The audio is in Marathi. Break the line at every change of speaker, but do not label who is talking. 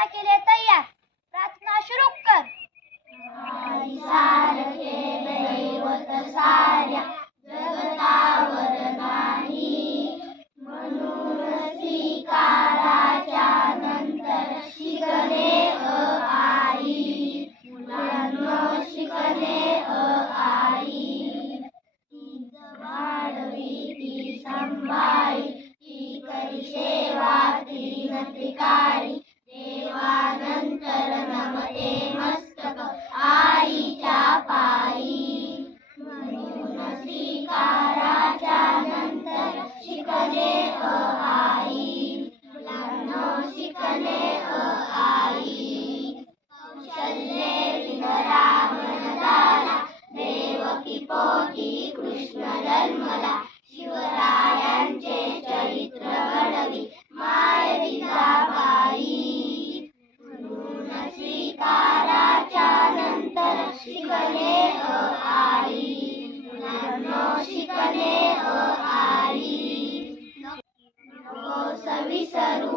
प्रार्थना केले तयार प्रार्थना सुरू कर.
स्वीकाराच्या नंतर शिकले अ आई. मुलांना अ आई. ती सांभाळी करी सेवा ती Shikane o Ari, Namo Shikane o Ari, Namo Savisaru.